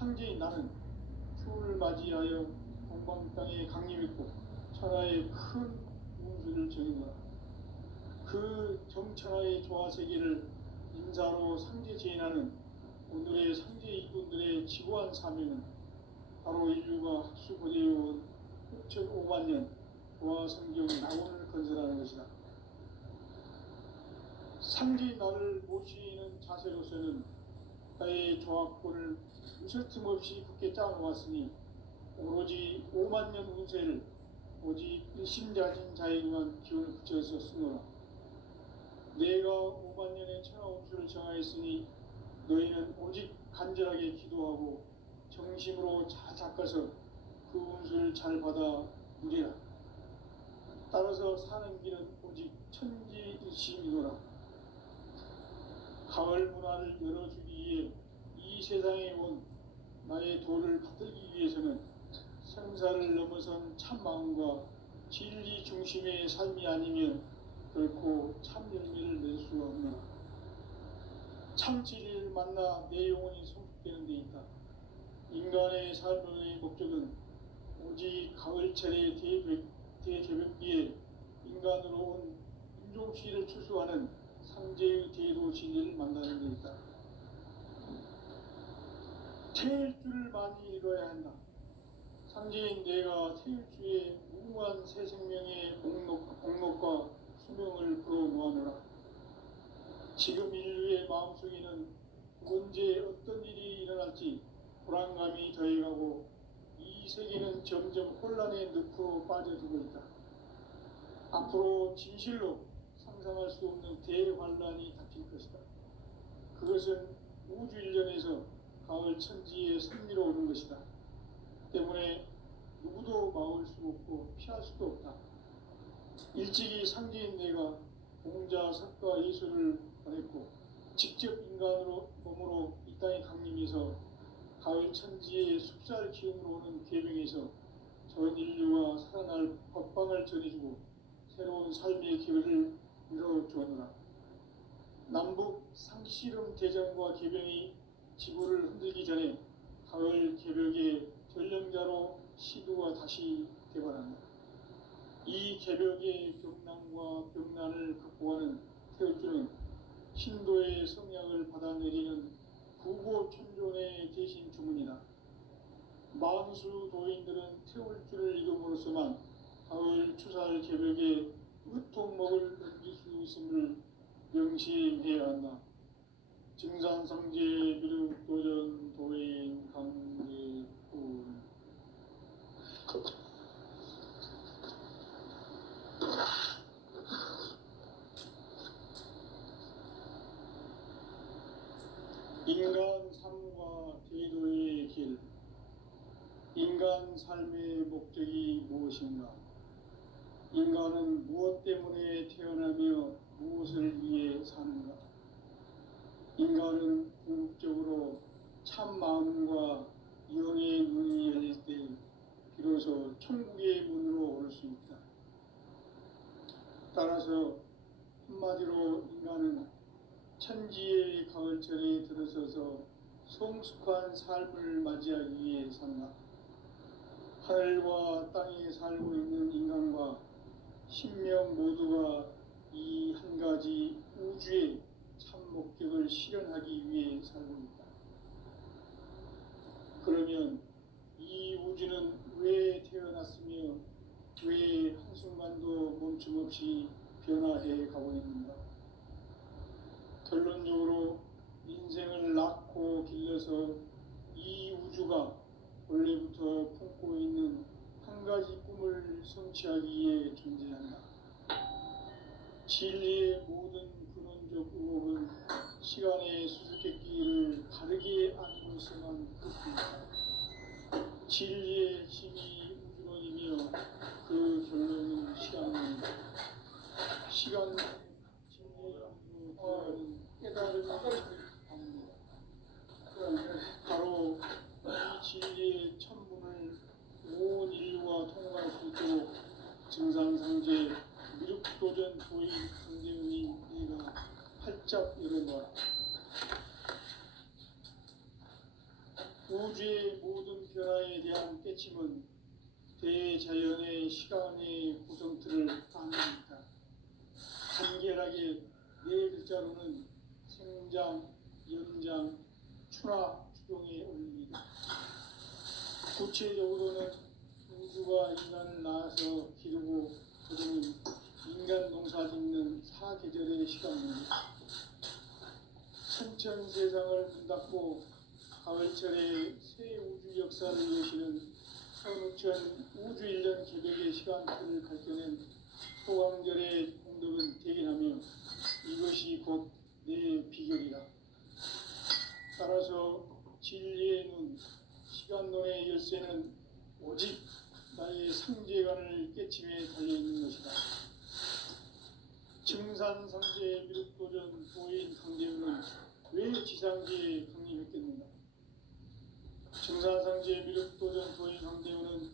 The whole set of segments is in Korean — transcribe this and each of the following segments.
상제인 나는 추운을 맞이하여 동방 땅에 강림했고 천하의 큰 운수를 정했노라. 그 정천하의 조화세계를 인사로 상제 제인하는 오늘의 상제 일꾼들의 지고한 사명은 바로 인류가 학수고대해온 6,500만 년 조화성경 낙원을 건설하는 것이다. 상제인 나를 모시는 자세로서는 나의 조합권을 무설틈 없이 굳게 짜놓았으니 오로지 5만 년 운세를 오직 일심자진 자에게만 기운을 붙여서 쓰노라. 내가 5만 년의 천하 운수를 정하였으니 너희는 오직 간절하게 기도하고 정심으로 잘 닦아서 그 운수를 잘 받아 누리라. 따라서 사는 길은 오직 천지일심이노라. 가을 문화를 열어주기 위해 이 세상에 온 나의 도를 받들기 위해서는 생사를 넘어선 참마음과 진리 중심의 삶이 아니면 결코 참 열매를 낼 수가 없노라. 참 진리를 만나 내 영혼이 성숙되는 데 있다. 인간의 삶의 목적은 오직 가을철의 대저벽기에 인간으로 온 인종시를 추수하는 상제의 대도 진리를 만나는 데 있다. 태일주를 많이 읽어야 한다. 상제인 내가 태일주의 무궁한 새 생명의 목록과 수명을 불어놓아노라. 지금 인류의 마음속에는 언제 어떤 일이 일어날지 불안감이 더해가고 이 세계는 점점 혼란의 늪으로 빠져들고 있다. 앞으로 진실로 상상할 수 없는 대환란이 닥칠 것이다. 그것은 우주 일련에서 가을 천지에 승리로 오는 것이다. 때문에 누구도 막을 수 없고 피할 수도 없다. 일찍이 상제인 내가 공자, 석가, 예수를 보냈고 직접 인간으로 몸으로 이 땅에 강림해서 가을 천지의 숲살 기운으로 오는 계명에서 전 인류가 살아날 법방을 전해주고 새로운 삶의 기회를 이뤄주었노라. 남북 상씨름 대전과 계병이 지구를 흔들기 전에 가을 개벽의 전령자로 시두가 다시 되어난다. 이 개벽의 병난과 병난을 극복하는 태울주는 신도의 성약을 받아내리는 구고천존의 대신 주문이다. 만수 도인들은 태울주를 이름으로서만 가을 추살 개벽의 으통목을 넘길 수 있음을 명심해야 한다. 증산성제 미륵도전 도인 강대군. 인간 삶과 제도의 길. 인간 삶의 목적이 무엇인가? 인간은 무엇 때문에 태어나며 무엇을 위해 사는가? 인간은 궁극적으로 참 마음과 영의 눈이 열릴 때 비로소 천국의 문으로 올 수 있다. 따라서 한마디로 인간은 천지의 가을철에 들어서서 성숙한 삶을 맞이하기 위해 산다. 하늘과 땅에 살고 있는 인간과 신명 모두가 이 한 가지 우주의 참 목적을 실현하기 위해 살고 있다. 그러면 이 우주는 왜 태어났으며 왜 한순간도 멈춤없이 변화해 가고 있는가? 결론적으로 인생을 낳고 길러서 이 우주가 원래부터 품고 있는 한 가지 꿈을 성취하기 위해 존재한다. 진리의 모든 근원적 의혹은 시간의 수수께끼를 다르게 안고 있어만 끝입니다. 진리의 힘이 우주론이며 그 결론은 시간론이다. 시간 진리로 들어가는 깨달음이 답니다. 바로 이 진리의 천문을 온 인류가 통과할 수 있도록 증산상제 미륵도전 도인 강대훈이 네가 활짝 열어놔라. 우주의 모든 변화에 대한 깨침은 대자연의 시간의 구성틀을 가능합니다. 간결하게 네 글자로는 생장, 연장, 추나 추동에 올립니다. 구체적으로는 우주가 인간을 낳아서 기르고 거두는 인간 농사 짓는 사계절의 시간입니다. 천천 세상을 문 닫고 가을철에 새 우주 역사를 여시는 선우천 우주 1년 개벽의 시간틀을 밝혀낸 소강절의 공덕은 대견하며 이것이 곧 내 비결이라. 따라서 진리의 눈, 시간론의 열쇠는 오직 나의 상제관을 깨침에 달려있는 것이다. 증산상제 미륵도전 도인 강대우는 왜 지상제에 강림했겠는가? 증산상제 미륵도전 도인 강대우는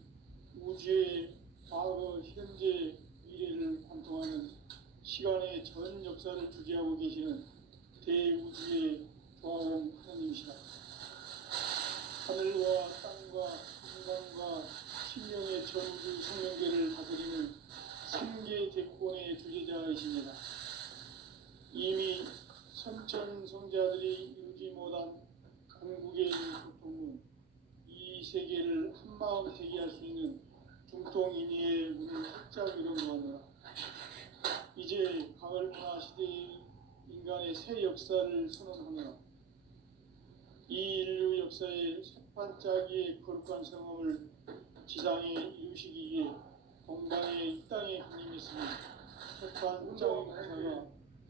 우주의 과거, 현재, 미래를 관통하는 시간의 전 역사를 주재하고 계시는 대우주의 조화원 하나님이시다. 하늘과 땅과 인간과 신령의 전우주 생명계를 다스리는 생계 대권의 주제자이십니다. 이미 선천 성자들이 이루지 못한 궁극의 교통문, 이 세계를 한마음 되게 할 수 있는 중통인의의 문을 활짝 열어놓았노라. 이제 가을 문화 시대의 인간의 새 역사를 선언하노라. 이 인류 역사의 새판짜기의 거룩한 성험을 지상에 이루시기 위해 동방의 이 땅에 강림했으니 새판짜기 공사가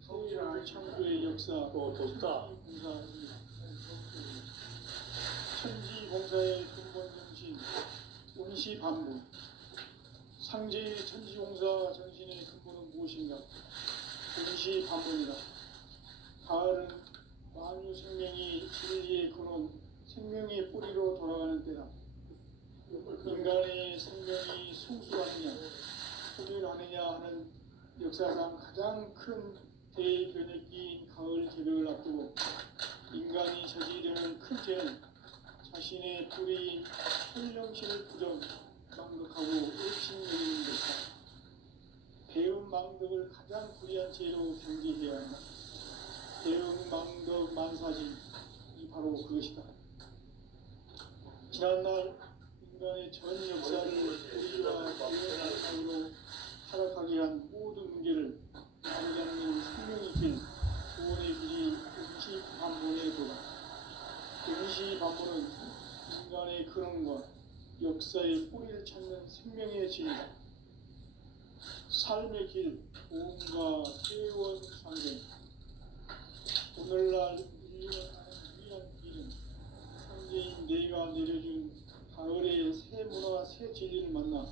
세우주 창조의 역사 공사입니다. 천지공사의 근본 정신, 운시반부. 상제의 천지공사 정신의 근본은 무엇인가? 운시반부이다. 가을은 만유 생명이 진리의 근원, 생명의 뿌리로 돌아가는 때다. 인간의 생명이 성숙하느냐, 소멸하느냐 하는 역사상 가장 큰 대변혁기인 가을 개벽을 앞두고 인간이 저지르는 큰 죄는 자신의 뿌리인 현령신을 부정, 망덕하고 의심여기는 것이다. 배운 망덕을 가장 불의한 죄로 경계해야 한다. 배운 망덕 만사진이 바로 그것이다. 지난날 인간의 전 역사를 우리와 배운 타락하게 한 모든 문제를 남잡는 생명의 길, 구원의 길이 임시반본의 도다. 임시반본은 인간의 근원과 역사의 뿌리를 찾는 생명의 진리다. 삶의 길, 보험과 회원 상생. 오늘날 인류가 가는 유일한 길은 상제인 내가 내려준 가을의 새 문화, 새 진리를 만나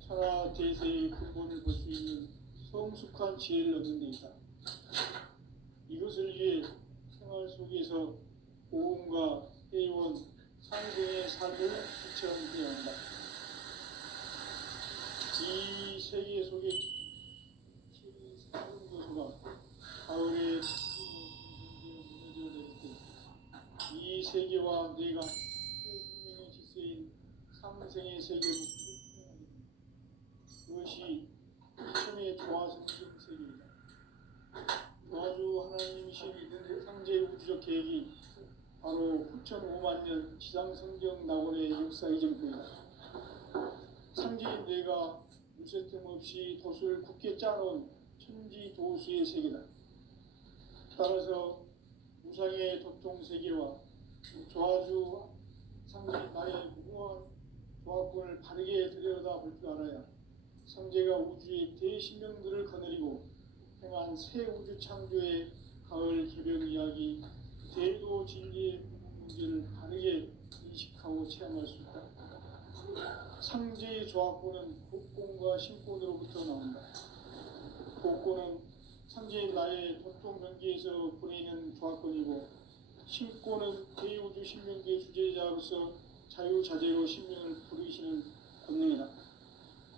천하 대세의 근본을 볼 수 있는 성숙한 지혜를 얻는 데 있다. 이것을 위해 생활 속에서 보험과 회원, 상생의 삶을 실천해야 한다. 이 세계 속에 작은 도서가 가을에 무너져 내릴 때 이 세계와 내가 새 생명의 질서인 상생의 세계로 그것이 천의 조화성경 세계이다. 조화주 하나님이신 상제 우주적 계획이 바로 9,500만 년 지상성경 낙원의 역사 이전부이다. 상제인 내가 무쇠틈 없이 돛을 굳게 짜놓은 천지도수의 세계다. 따라서 무상의 도통세계와 조화주 상제인 나의 무궁한 조화권을 바르게 들여다볼 줄 알아야 상제가 우주의 대신명들을 거느리고 행한 새 우주 창조의 가을 개벽 이야기, 대도 진리의 문제를 바르게 인식하고 체험할 수 있다. 상제의 조합권은 복권과 신권으로부터 나온다. 복권은 상제인 나의 도통 경계에서 보내는 조합권이고, 신권은 대우주 신명계 주제자로서 자유자재로 신명을 부르시는 권능이다.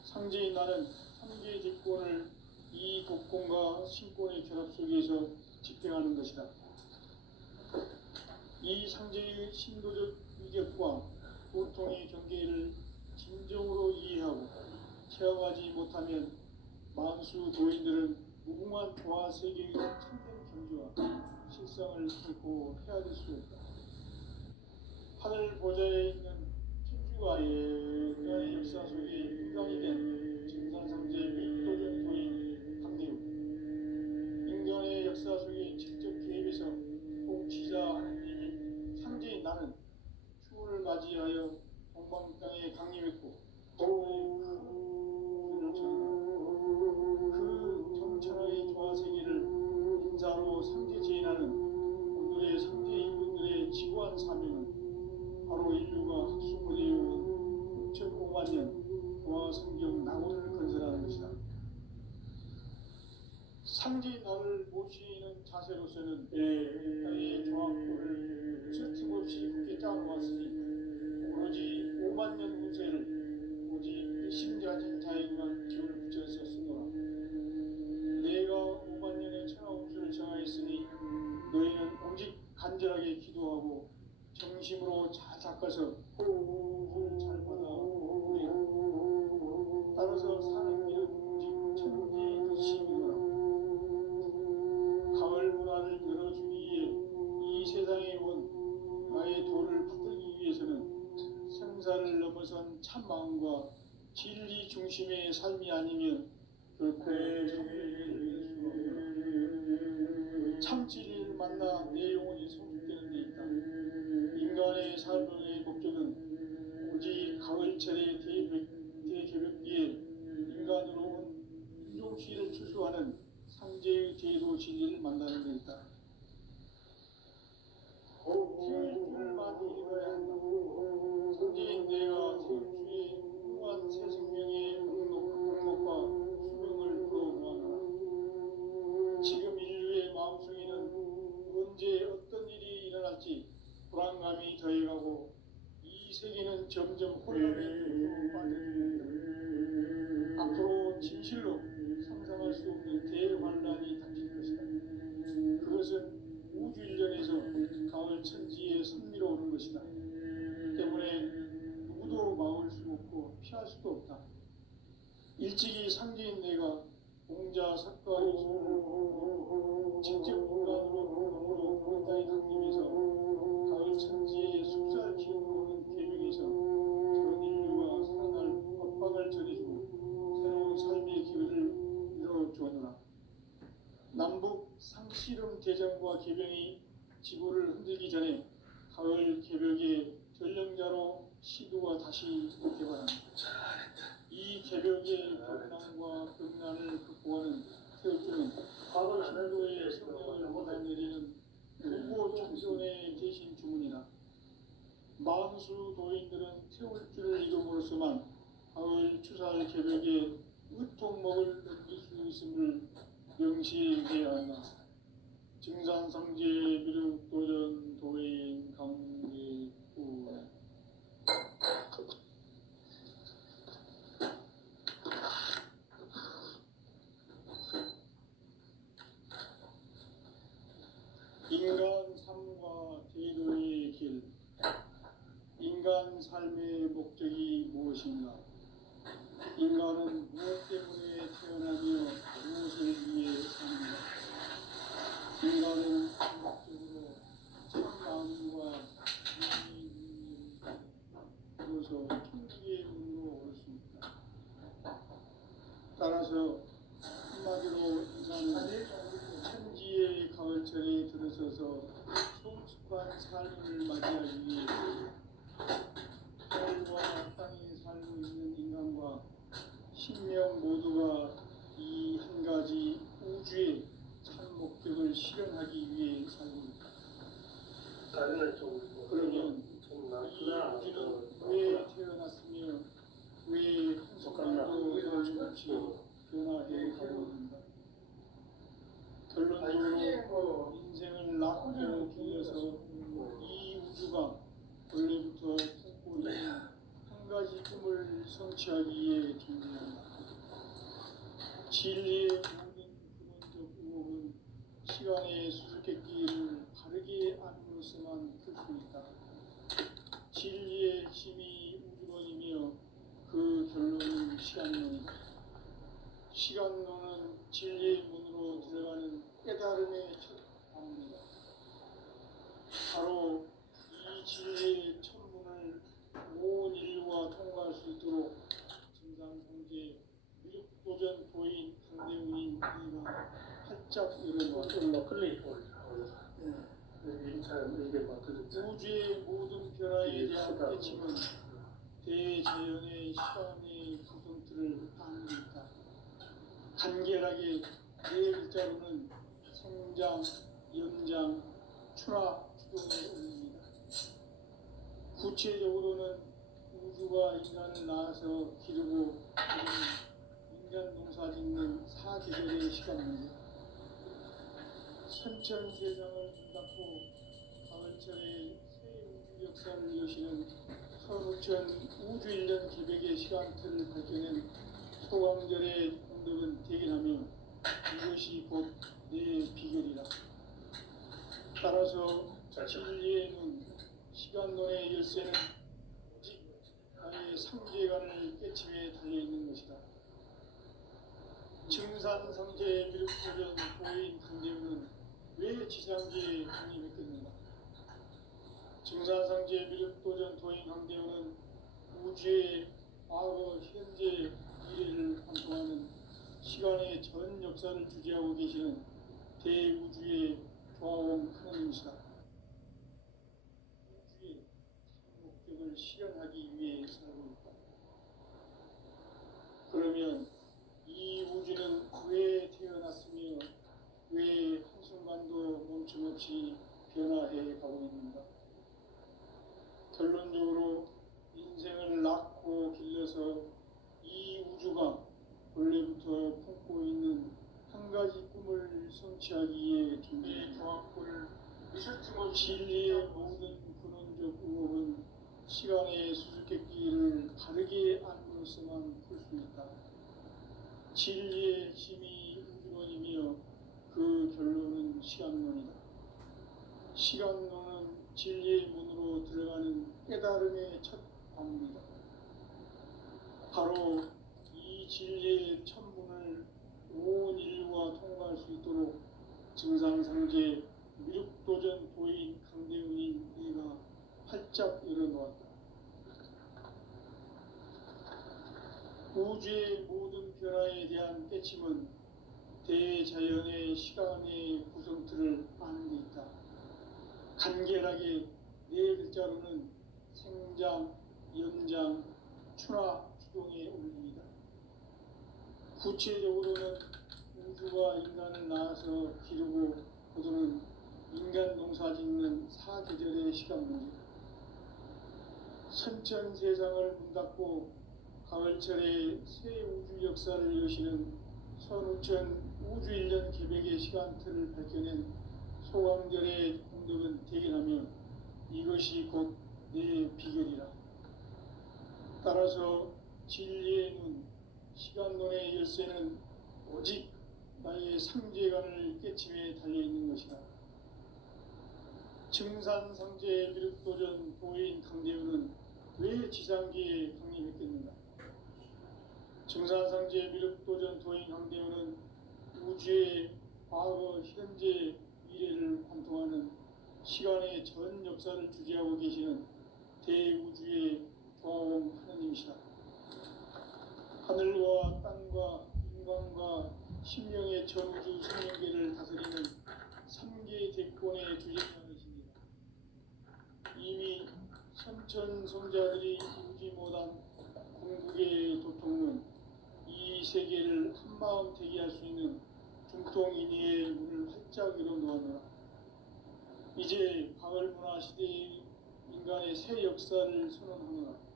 상제인 나는 상제의 뒷권을 이 독권과 신권의 결합 속에서 집행하는 것이다. 이 상제의 신도적 위격, 만수 도인들은 무궁한 조화 세계의 참된 경지와 실상을 결코 헤아릴 수 없다. 하늘 보좌에 있는 천주가의 역사 속에 인간이 된 증산상제 육도전 도인 강대우, 인간의 역사 속에 직접 개입해서 통치자 하느님이 상제인 나는 추후를 맞이하여 동방 땅에 강림했고 그 정천하의 조화세계를 인자로 상제 제인하는 오늘의 상제 인분들의 지구한 사명은 바로 인류가 학습을 해온 6,500만 년 조화성경 낙원을 건설하는 것이다. 상제인 나를 모시는 자세로서는 땅의 조합부를 서틈없이 굳게 짜놓았으니 오로지 5만 년 운세를 오직 일심가진 자에게만 기운을 붙여서 쓰노라. 내가 5만 년의 천하 운수를 정하였으니 너희는 오직 간절하게 기도하고 정심으로 잘 닦아서 운수를 잘 받아 오리라. 따라서 사는 길은 오직 천지의 뜻이니라. 가을 문화를 열어주기 위해 이 세상에 온 나의 도를 붙들기 위해서는 생사를 넘어선 참 마음과 진리 중심의 삶이 아니면 결코 참 진리를 만나 내 영혼이 성숙되는 데 있다. 인간의 삶의 목적은 오직 가을철의 대개벽기에 인간으로 온 인종시를 추수하는 상제의 제도 진리를 만나는 데 있다. 태일주를 많이 읽어야 한다. 상제인 내가 태일주의 무한 새 생명의 공덕과 수명을 불어보아노라. 지금 인류의 마음속에는 언제 어떤 일이 일어날지 불안감이 더해가고 이 세계는 점점 혼란의 늪으로 빠져들고 앞으로 진실로 상상할 수 없는 대환란이 닥칠 것이다. 그것은 우주 일전에서 가을 천지에 선미로 오는 것이다. 때문에 누구도 막을 수 없고 피할 수도 없다. 일찍이 상제인 내가 공자 석가의 직접 인간으로 우리 땅에 강림해서 가을 천지에 숲살 기운으로 계명해서 전 인류가 살아날 법방을 전해주고 새로운 삶의 기회를 이뤄주었노라. 남북 상씨름 대전과 개병이 지구를 흔들기 전에 가을 개벽의 전령자로 시도가 다시 개발한다. 이 개벽의 격난과 병난을 극복하는 태극기는 신도의 성령을 받아내리는 국보 총선의 대신 주문이다. 만수 도인들은 태울 줄을 이름으로서만 가을 추살 개벽에 의통목을 넘길 수 있음을 명시해야 한다. 증산상제 미륵도전 도인 강대우. 인간 삶과 제도의 길. 인간 삶의 목적이 무엇인가? 인간은 무엇 때문에 태어나며 무엇을 위해 사는가? 인간은 궁극적으로 참마음과 이로서 천국의 문으로 올 수 있다. 따라서 한마디로 인간은 천지의 가을철에 들어서서 성숙한 삶을 맞이하기 위해 하늘과 땅에 살고 있는 인간과 신명 모두가 이 한 가지 우주의 참 목적을 실현하기 위해 살고 있다. 그러면 이 우주는 왜 태어났으며 왜 한순간도 다름없이 변화해 가고 있는가? 결론적으로 인생을 낳고 길러서 이 우주가 원래부터 꿈꾸고 있는 한 가지 꿈을 성취하기 위해 존재한다. 진리의 모든 근원적 의혹은 시간의 수수께끼를 바르게 안으로서만 풀 수 있다. 진리의 힘이 우주론이며 그 결론은 시간론이다. 시간론은 진리의 문으로 들어가는 깨달음의 첫 방문이다. 바로 이 진리의 천문을 온 인류가 통과할 수 있도록 증산성제 미륵도전 도인 강대훈인 이가 활짝 열어놓았다. 우주의 모든 변화에 대한 깨침은 대자연의 시간의 구성틀을 아는 데 있다. 간결하게 네 글자로는 성장, 연장, 추나, 추동에 올립니다. 구체적으로는 우주가 인간을 낳아서 기르고 인간 농사 짓는 사계절의 시간입니다. 선천 세상을 문닫고 가을철에 새 우주 역사를 여시는 서우천 우주 1년 기백의 시간틀을 밝혀낸 소광절의 공덕은 대견하며 이것이 곧 내 비결이라. 따라서 진리의 눈, 시간론의 열쇠는 오직 나의 상제관을 깨침에 달려있는 것이다. 증산성제의 미륵도전 도인 강대훈은 왜 지상계에 강림했겠는가? 증산성제 미륵도전 도인 강대훈은 우주의 과거, 현재, 미래를 관통하는 시간의 전 역사를 주재하고 계시는 대우주의 조화원 하나님이시다. 우주의 목적을 실현하기 위해 살고 있다. 그러면 이 우주는 왜 태어났으며 왜 한순간도 멈춤없이 변화해 가고 있는가? 결론적으로 인생을 낳고 길러서 이 우주가 원래부터 품고 있는 한 가지 꿈을 성취하기 위해 존재의 조합을 진리의 모든 근원적 의혹은 시간의 수수께끼를 바르게 알므로서만 풀 수 있다. 진리의 힘이 우주론이며 그 결론은 시간론이다. 시간론은 진리의 문으로 들어가는 깨달음의 첫 방문이다. 바로 이 진리의 천문을 온 인류가 통과할 수 있도록 증산성제 미륵도전 도인 강대훈인 이가 활짝 열어놓았다. 우주의 모든 변화에 대한 깨침은 대자연의 시간의 구성틀을 아는 데 있다. 간결하게 네 글자로는 생장, 연장, 추나, 추동에 올립니다. 구체적으로는 우주가 인간을 낳아서 기르고 거두는 인간 농사 짓는 사계절의 시간입니다. 선천 세상을 문닫고 가을철에 새 우주 역사를 여시는 선우천 우주 1년 기백의 시간틀을 밝혀낸 소광절의 공덕은 대견하며 이것이 곧 내 비결이라. 따라서 진리의 눈, 시간론의 열쇠는 오직 나의 상제관을 깨침에 달려있는 것이다. 증산성제 미륵도전 도인 강대훈은 왜 지상계에 강림했겠는가? 증산성제 미륵도전 도인 강대훈은 우주의 과거, 현재, 미래를 관통하는 시간의 전 역사를 주재하고 계시는 대우주의 조화원 하나님이시다. 하늘과 땅과 인간과 심령의 전우주 생명계를 다스리는 3계 대권의 주재자이십니다. 이미 선천 성자들이 이루지 못한 궁극의 도통은 이 세계를 한마음 되게 할 수 있는 중통인의의 문을 활짝 열어놓았노라. 이제 가을문화 시대의 인간의 새 역사를 선언하노라.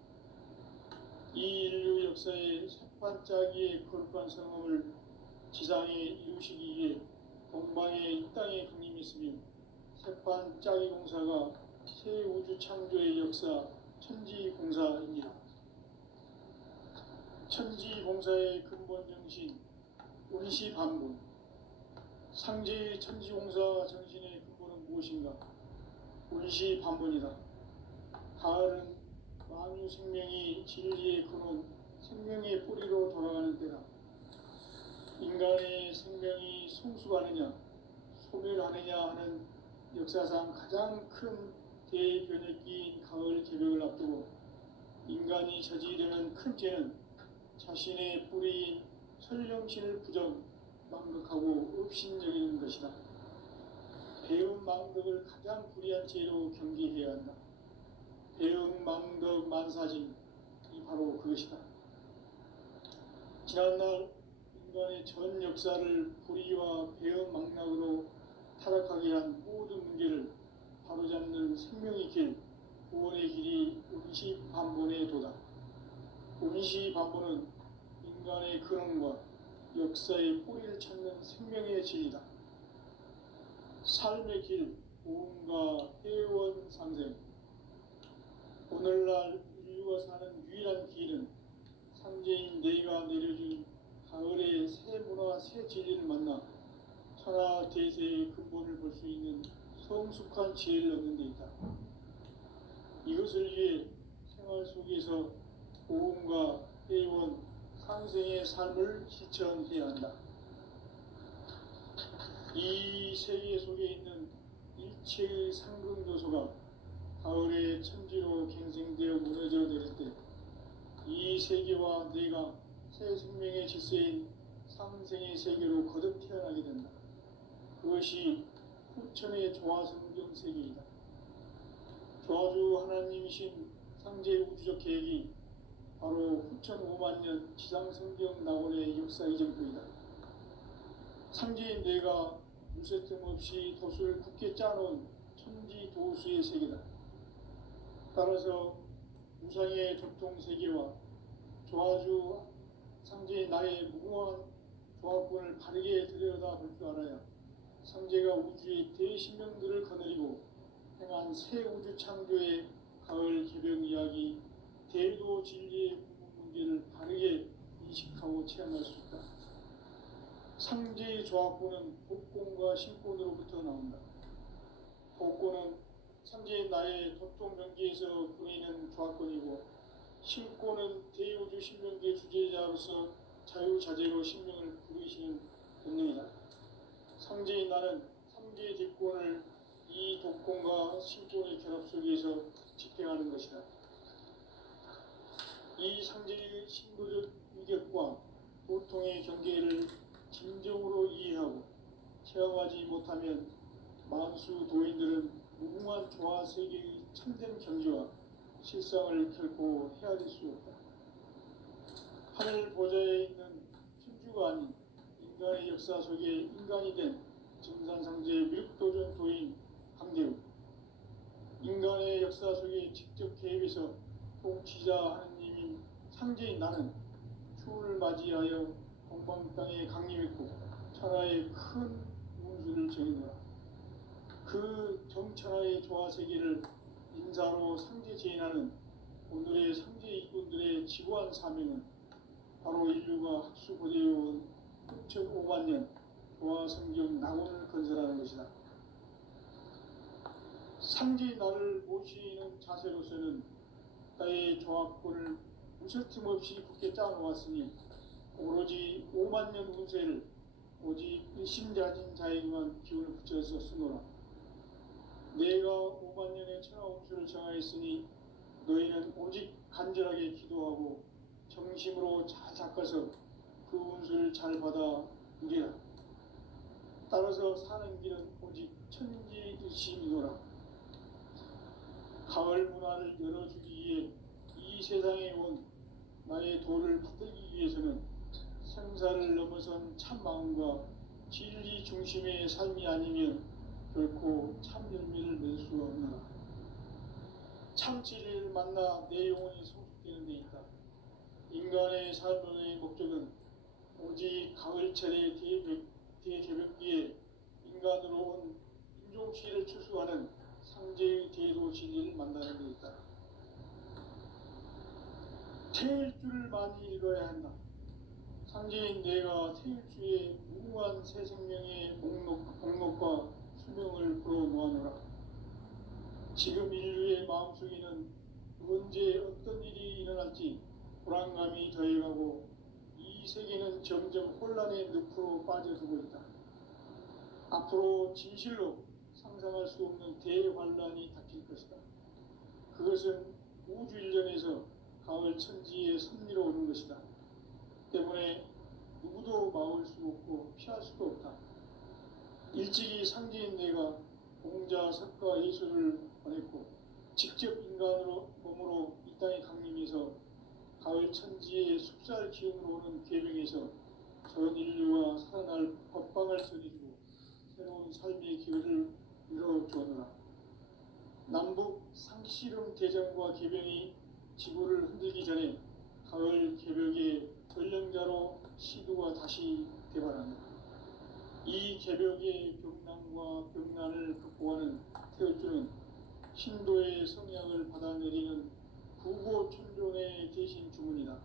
이 인류 역사의 새반짝이의 거룩한 성험을 지상에 이루시기 위해 동방의 이 땅에 강림했으며 새반짝이 공사가 새 우주 창조의 역사 천지공사입니다. 천지공사의 근본 정신 운시반분. 상제의 천지공사 정신의 근본은 무엇인가? 운시반분이다. 가을은 만유 생명이 진리의 근원, 생명의 뿌리로 돌아가는 때다. 인간의 생명이 성숙하느냐 소멸하느냐 하는 역사상 가장 큰 대변혁기인 가을 개벽을 앞두고 인간이 저지르는 큰 죄는 자신의 뿌리인 설령신을 망각하고 업신여기는 것이다. 배은 망덕을 가장 불의한 죄로 경계해야 한다. 배은 망덕 만사진이 바로 그것이다. 지난날 인간의 전 역사를 불의와 배은 망락으로 타락하게 한 모든 문제를 바로잡는 생명의 길, 구원의 길이 운시반본의 도다. 운시반본은 인간의 근원과 역사의 뿌리를 찾는 생명의 진리다. 삶의 길, 고음과 회원 상생. 오늘날 인류가 사는 유일한 길은 상제인 내가 내려준 가을의 새 문화, 새 진리를 만나 천하 대세의 근본을 볼 수 있는 성숙한 지혜를 얻는 데 있다. 이것을 위해 생활 속에서 고음과 회원, 상생의 삶을 실천해야 한다. 이 세계 속에 있는 일체의 상근교소가 가을의 천지로 갱생되어 무너져 내릴 때 이 세계와 내가 새 생명의 질서인 상생의 세계로 거듭 태어나게 된다. 그것이 후천의 조화성경 세계이다. 조화주 하나님이신 상제 우주적 계획이 바로 후천 5만 년 지상성경 낙원의 역사 이정표이다. 상제인 내가 무쇠틈 없이 도수를 굳게 짜놓은 천지 도수의 세계다. 따라서 무상의 조통 세계와 조화주 상제인 나의 무궁한 조합권을 바르게 들여다볼 줄 알아야 상제가 우주의 대신명들을 거느리고 행한 새 우주 창조의 가을 개벽 이야기, 대도 진리의 문제를 바르게 인식하고 체험할 수 있다. 상제의 조합권은 복권과 신권으로부터 나온다. 복권은 상제의 나의 도통 명기에서 보이는 조합권이고, 신권은 대우주 신명기의 주제자로서 자유자재로 신명을 부르시는 본능이다. 상제의 나는 상제의 뒷권을 이 독권과 신권의 결합 속에서 집행하는 것이다. 이 상제의 신도적 위격과 보통의 경계를 진정으로 이해하고 체험하지 못하면 만수 도인들은 무궁한 조화 세계의 참된 경지와 실상을 결코 헤아릴 수 없다. 하늘 보좌에 있는 천주가 아닌 인간의 역사 속에 인간이 된 증산상제의 밀도전 도인 강대우, 인간의 역사 속에 직접 개입해서 통치자 하느님인 상제인 나는 추운을 맞이하여 공방 땅에 강림했고 천하의 큰 운수를 정해놓아 그 정천하의 조화세계를 인사로 상제 제인하는 오늘의 상제 일꾼들의 지구한 사명은 바로 인류가 학수고대해온 6,5만 년 조화성경 낙원을 건설하는 것이다. 상제의 나를 모시는 자세로서는 나의 조합권을 무쇠틈 없이 굳게 짜놓았으니 오로지 5만 년 운세를 오직 일심자진 자에게만 기운을 붙여서 쓰노라. 내가 5만 년의 천하 운수를 정하였으니 너희는 오직 간절하게 기도하고 정심으로 잘 닦아서 그 운수를 잘 받아 누리라. 따라서 사는 길은 오직 천지일심이노라. 가을 문화를 열어주기 위해 이 세상에 온 나의 도를 받들기 위해서는 생사를 넘어선 참 마음과 진리 중심의 삶이 아니면 결코 참 열매를 맺을 수 없느라. 참 진리를 만나 내 영혼이 성숙되는 데 있다. 인간의 삶의 목적은 오직 가을철의 대개벽기에 인간으로 온 인종시를 추수하는 상제의 대도 진리를 만나는 데 있다. 태일주를 많이 읽어야 한다. 상제인 내가 태일주의 무궁한 새 생명의 목록과 수명을 불어놓아노라. 지금 인류의 마음속에는 언제 어떤 일이 일어날지 불안감이 더해가고 이 세계는 점점 혼란의 늪으로 빠져들고 있다. 앞으로 진실로 상상할 수 없는 대환란이 닥칠 것이다. 그것은 우주 일련에서 가을 천지의 섭리로 오는 것이다. 때문에 누구도 막을 수 없고 피할 수도 없다. 일찍이 상제인 내가 공자, 석가, 예수를 보냈고 직접 인간으로 몸으로 이 땅에 강림해서 가을 천지의 숲살 기운으로 오는 계명에서 전 인류가 살아날 법방을 전해주고 새로운 삶의 기회를 열어주었노라. 남북 상씨름 대전과 계병이 지구를 흔들기 전에 가을 개벽의 전령자로 시두가 다시 대발한다. 이 개벽의 병난과 병난을 극복하는 태어주는 신도의 성약을 받아내리는 구고천존의 대신 주문이다.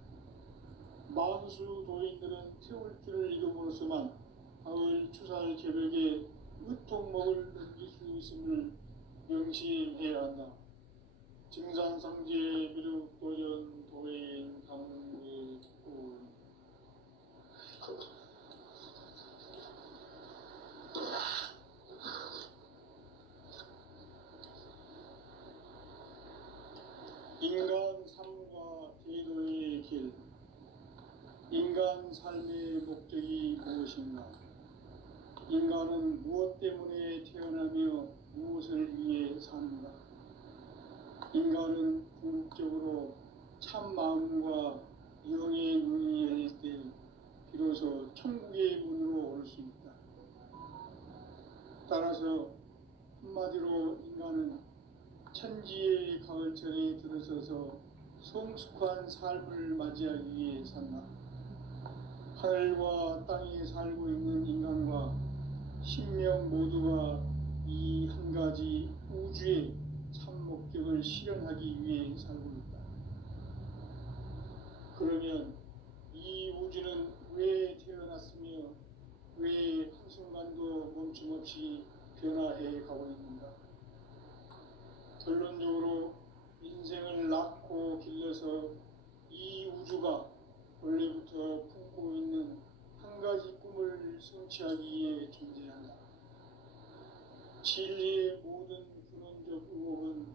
만수 도인들은 태울주를 이름으로서만 가을 추살 개벽의 의통목을 넘길 수 있음을 명심해야 한다. 증산상제 미륵 도전 도인 강례 인간 삶과 제도의 길. 인간 삶의 목적이 무엇인가? 인간은 무엇 때문에 태어나며 무엇을 위해 사는가? 인간은 궁극적으로 참 마음과 영의 눈이 열릴 때 비로소 천국의 문으로 올 수 있다. 따라서 한마디로 인간은 천지의 가을철에 들어서서 성숙한 삶을 맞이하기 위해 산다. 하늘과 땅에 살고 있는 인간과 신명 모두가 이 한 가지 우주의 참 목적을 실현하기 위해 살고 있다. 그러면 이 우주는 왜 태어났으며 왜 한순간도 멈춤없이 변화해 가고 있는가? 결론적으로 인생을 낳고 길러서 이 우주가 원래부터 품고 있는 한 가지 꿈을 성취하기 위해 존재한다. 진리의 모든 근원적 의혹은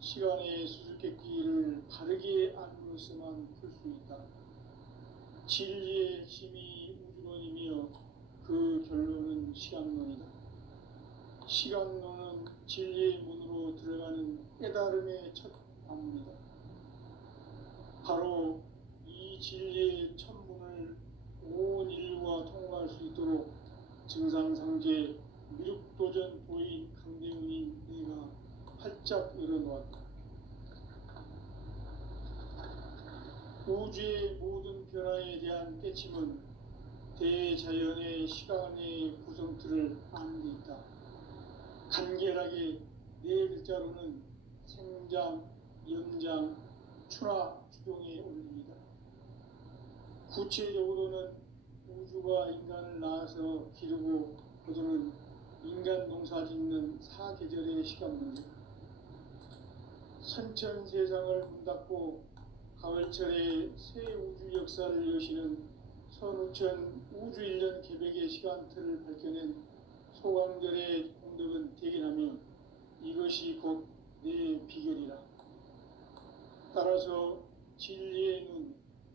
시간의 수수께끼를 바르게 알므로서만 풀 수 있다. 진리의 핵심이 우주론이며 그 결론은 시간론이다. 시간론은 진리의 문으로 들어가는 깨달음의 첫 방문이다. 바로 이 진리의 첫 문을 온 인류가 통과할 수 있도록 증상상제 미륵도전 도인 강대훈인 내가 활짝 열어놓았다. 우주의 모든 변화에 대한 깨침은 대자연의 시간의 구성틀을 아는 데 있다. 간결하게 네 글자로는 생장, 연장, 추나 추동에 올립니다. 구체적으로는 우주가 인간을 낳아서 기르고 거두는 인간 농사 짓는 사계절의 시간 문제. 선천 세상을 문 닫고 가을철에 새 우주 역사를 여시는 선우천 우주 1년 개벽의 시간틀을 밝혀낸 소강절의 공덕은 대견하며 이것이 곧 내 비결이라. 따라서 진리의 눈,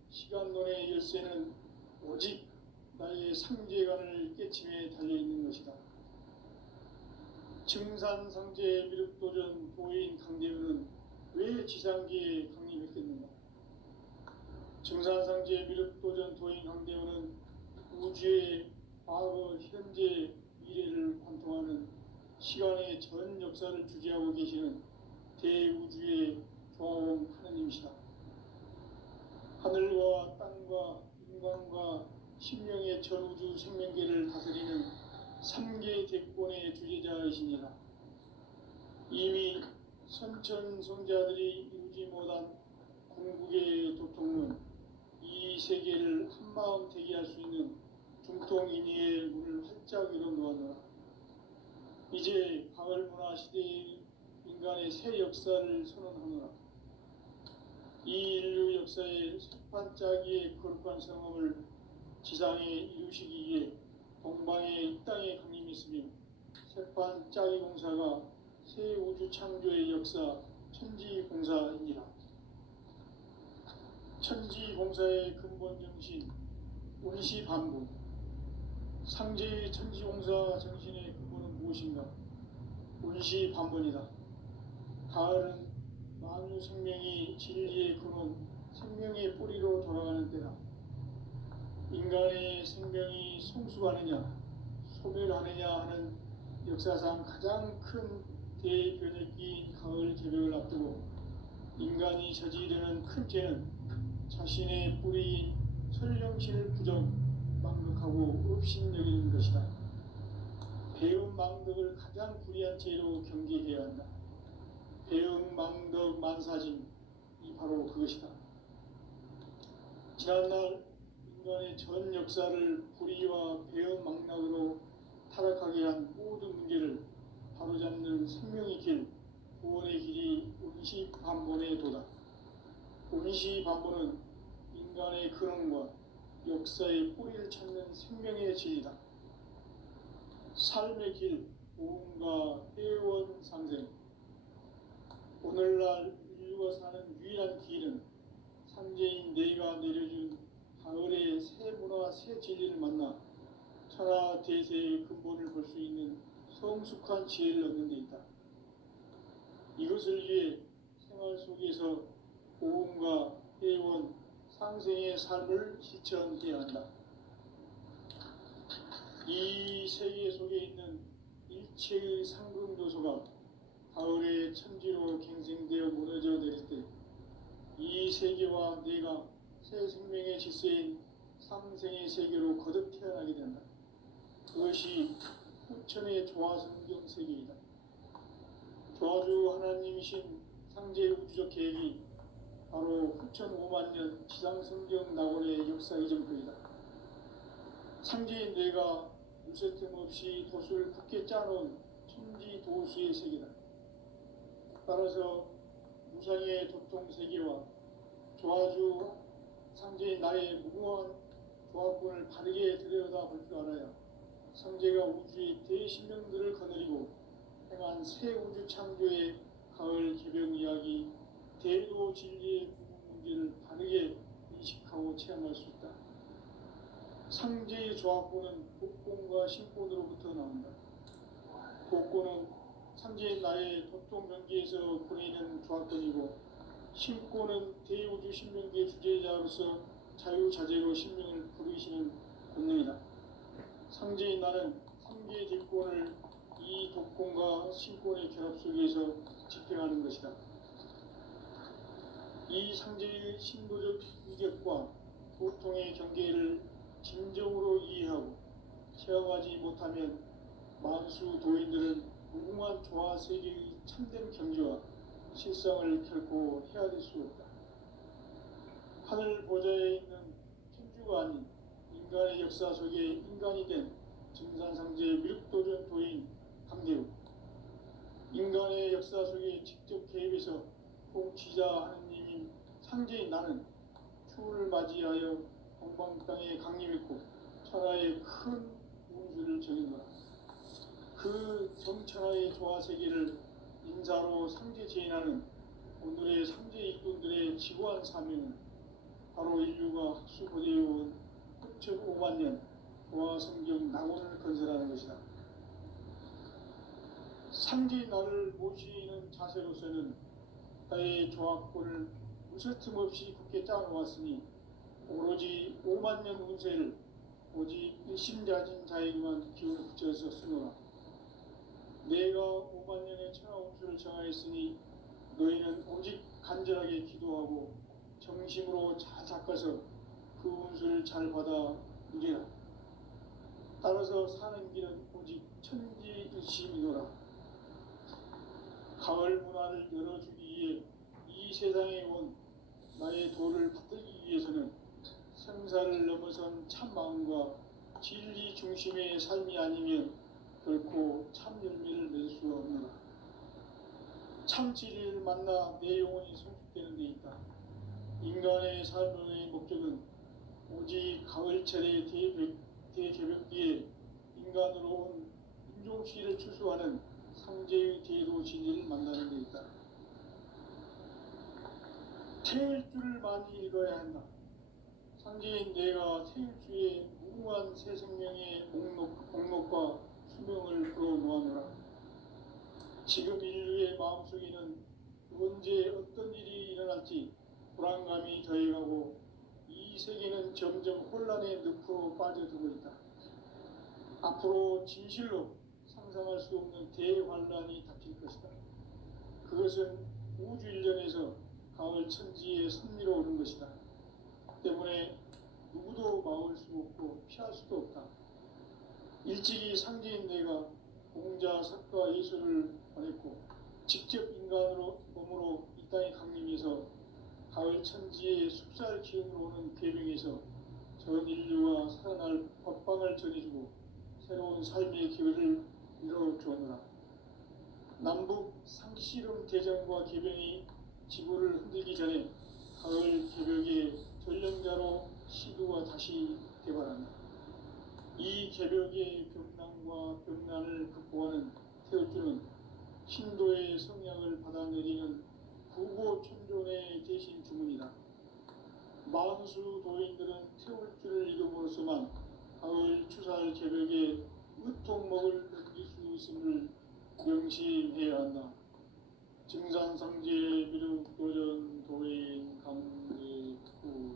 시간론의 열쇠는 오직 나의 상제관을 깨침에 달려있는 것이다. 증산상제 미륵도전 도인 강대훈은 왜 지상계에 강림했겠는가? 증산상제 미륵도전 도인 강대훈은 우주의 과거, 현재, 미래를 관통하는 시간의 전 역사를 주재하고 계시는 대우주의 조화원 하느님이시다. 하늘과 땅과 인간과 신명의 전우주 생명계를 다스리는 3계 대권의 주재자이시니라. 이미 선천성자들이 이루지 못한 궁극의 도통론, 이 세계를 한마음 되게 할 수 있는 중통인의의 문을 활짝 열어놓았노라. 이제 가을 문화 시대의 인간의 새 역사를 선언하노라. 이 인류 역사의 첫 반짝이의 거룩한 성험을 지상에 이루시기 위해 동방의 이 땅에 강림했으며 세판 짜기 공사가 새 우주 창조의 역사 천지공사입니다. 천지공사의 근본 정신 운시반복. 상제의 천지공사 정신의 근본은 무엇인가? 운시반복이다. 가을은 만유 생명이 진리의 근원, 생명의 뿌리로 돌아가는 때다. 인간의 생명이 성숙하느냐, 소멸하느냐 하는 역사상 가장 큰 대변혁기인 가을 개벽을 앞두고 인간이 저지르는 큰 죄는 자신의 뿌리인 설령신을 망극하고 업신여기는 것이다. 배은망덕을 가장 불의한 죄로 경계해야 한다. 배은망덕 만사진이 바로 그것이다. 지난날 인간의 전 역사를 불의와 배은망락으로 타락하게 한 모든 문제를 바로잡는 생명의 길, 구원의 길이 운시반본의 도다. 운시반본은 인간의 근원과 역사의 뿌리를 찾는 생명의 진리다. 삶의 길, 보험과 회원 상생. 오늘날 인류가 사는 유일한 길은 상제인 내가 내려준 가을의 새 문화, 새 진리를 만나 천하 대세의 근본을 볼 수 있는 성숙한 지혜를 얻는 데 있다. 이것을 위해 생활 속에서 보험과 회원, 상생의 삶을 실천해야 한다. 이 세계 속에 있는 일체의 상승도소가 가을의 천지로 갱생되어 무너져 내릴 때 이 세계와 내가 새 생명의 질서인 상생의 세계로 거듭 태어나게 된다. 그것이 후천의 조화성경 세계이다. 조화주 하나님이신 상제 우주적 계획이 바로 후천 5만년 지상성경 낙원의 역사 이전거이다. 상제인 뇌가 무쇠틈 없이 도수를 굳게 짜놓은 천지도수의 세계다. 따라서 무상의 도통세계와 조화주 상제인 나의 무궁한 조합권을 바르게 들여다볼 줄 알아야 상제가 우주의 대신령들을 거느리고 행한 새 우주 창조의 가을 개벽 이야기, 대도 진리의 구분 문제를 바르게 인식하고 체험할 수 있다. 상제의 조합권은 복권과 신권으로부터 나온다. 복권은 상제인 나의 도통 경계에서 보내는 조합권이고, 신권은 대우주 신명기의 주제자로서 자유자재로 신명을 부르시는 권능이다. 상제인 나는 상계 직권을 이 독권과 신권의 결합 속에서 집행하는 것이다. 이 상제의 신도적 위격과 보통의 경계를 진정으로 이해하고 체험하지 못하면 만수 도인들은 무궁한 조화 세계의 참된 경지와 실상을 결코 헤아릴 수 없다. 하늘 보좌에 있는 천주가 아닌 인간의 역사 속에 인간이 된 증산상제의 미륵도전 도인 강대우, 인간의 역사 속에 직접 개입해서 통치자 하느님인 상제인 나는 추운을 맞이하여 동방 땅에 강림했고 천하의 큰 운수를 정했노라. 그 정천하의 조화세계를 인사로 상제 제인하는 오늘의 상제 일꾼들의 지구한 사명은 바로 인류가 학수고대해온 6,5만 년 조화성경 낙원을 건설하는 것이다. 상제인 나를 모시는 자세로서는 나의 조합권을 무쇠틈 없이 굳게 짜놓았으니 오로지 5만 년 운세를 오직 일심자진 자에게만 기운을 붙여서 쓰노라. 내가 5만 년의 천하 운수를 정하였으니 너희는 오직 간절하게 기도하고 정심으로 잘 닦아서 그 운수를 잘 받아 누리라. 따라서 사는 길은 오직 천지일심이노라. 가을 문화를 열어주기 위해 이 세상에 온 나의 도를 받들기 위해서는 생사를 넘어선 참마음과 진리 중심의 삶이 아니면 결코 참 열매를 낼 수 없노라. 참 진리를 만나 내 영혼이 성숙되는 데 있다. 인간의 삶의 목적은 오직 가을철의 대개벽기에 인간으로 온 인종시를 추수하는 상제의 대도 진리를 만나는 데 있다. 태일주를 많이 읽어야 한다. 상제인 내가 태일주의 무궁한 새 생명의 목록과 수명을 풀어놓아노라. 지금 인류의 마음속에는 언제 어떤 일이 일어날지 불안감이 더해가고 이 세계는 점점 혼란의 늪으로 빠져들고 있다. 앞으로 진실로 상상할 수 없는 대환란이 닥칠 것이다. 그것은 우주 일련에서 가을 천지의 섭리로 오는 것이다. 때문에 누구도 막을 수 없고 피할 수도 없다. 일찍이 상제인 내가 공자, 석가, 예수를 보냈고 직접 인간으로 몸으로 이 땅에 강림해서 가을 천지의 숲살 기운으로 오는 계명에서 전 인류와 살아날 법방을 전해주고 새로운 삶의 기회를 이뤄주었노라. 남북 상씨름 대전과 개변이 지구를 흔들기 전에 가을 개벽의 전령자로 시도가 다시 개발한다. 이 개벽의 벽난과 벽난을 극복하는 태울주는 신도의 성향을 받아내리는 구고천존의 대신 주문이다. 만수 도인들은 태울주를 읽음으로써만 가을 추살 개벽의 으통목을 넘길 수 있음을 명심해야 한다. 증산상제 미륵도전 도인 강제구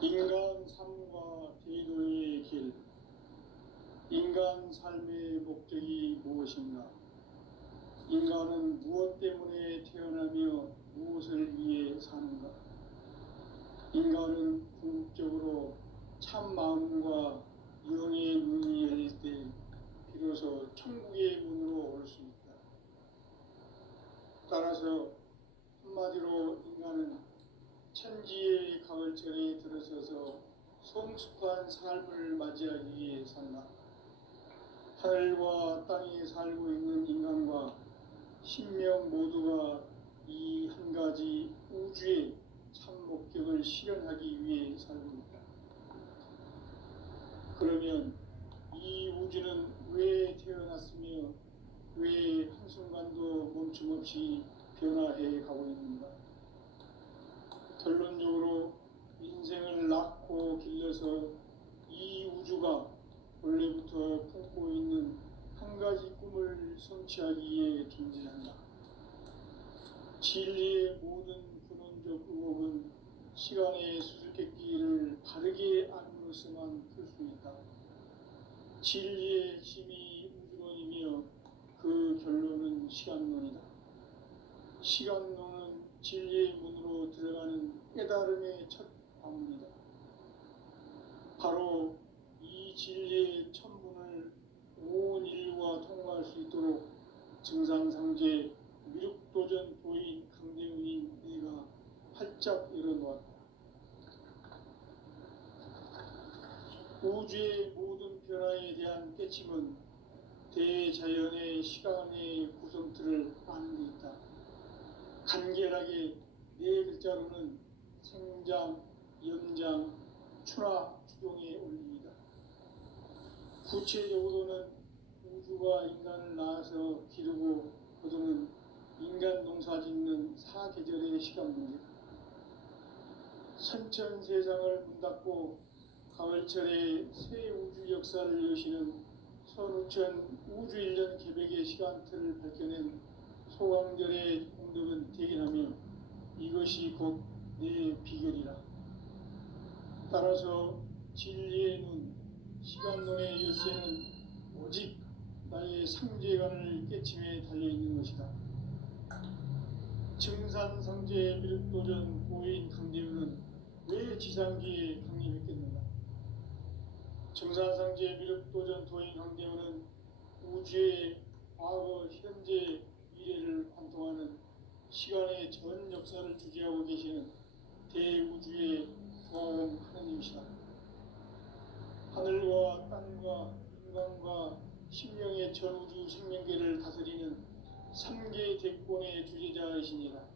인간 삶과 제도의 길. 인간 삶의 목적이 무엇인가? 인간은 무엇 때문에 태어나며 무엇을 위해 사는가? 인간은 궁극적으로 참 마음과 영의 문이 열릴 때 비로소 천국의 문으로 올 수 있다. 따라서 한마디로 인간은 천지의 가을철에 들어서서 성숙한 삶을 맞이하기 위해 산다. 하늘과 땅에 살고 있는 인간과 신명 모두가 이 한 가지 우주의 참 목적을 실현하기 위해 살고 있다. 그러면 이 우주는 왜 태어났으며 왜 한순간도 멈춤없이 변화해 가고 있는가? 결론적으로 인생을 낳고 길러서 이 우주가 원래부터 품고 있는 한 가지 꿈을 성취하기 위해 존재한다. 진리의 모든 근원적 의혹은 시간의 수수께끼를 바르게 알므로서만 풀 수 있다. 진리의 핵심이 우주론이며 그 결론은 시간론이다. 시간론은 진리의 문으로 들어가는 깨달음의 첫 방문이다. 바로 이 진리의 천문을 온 인류가 통과할 수 있도록 증산상제 미륵도전 도인 강대훈이 네가 활짝 열어놓았다. 우주의 모든 변화에 대한 깨침은 대자연의 시간의 구성틀을 아는 데 있다. 간결하게 네 글자로는 생장, 연장, 추나 추종의 원리이다. 구체적으로는 우주가 인간을 낳아서 기르고 거두는 인간 농사 짓는 사계절의 시간 문제다. 선천 세상을 문 닫고 가을철에 새 우주 역사를 여시는 선우천 우주 일년 개벽의 시간틀을 밝혀낸 소강절의 공덕은 대견하며 이것이 곧 내 비결이라. 따라서 진리의 눈, 시간론의 열쇠는 오직 나의 상제관을 깨침에 달려있는 것이다. 증산상제 미륵도전 고인 강대훈은 왜 지상기에 강림했겠는가? 증산상제 미륵도전 도인 강대훈은 우주의 과거, 현재, 미래를 관통하는 시간의 전 역사를 주재하고 계시는 대우주의 조화원 하느님이시다. 하늘과 땅과 인간과 신명의 전우주 생명계를 다스리는 삼계 대권의 주제자이시니라.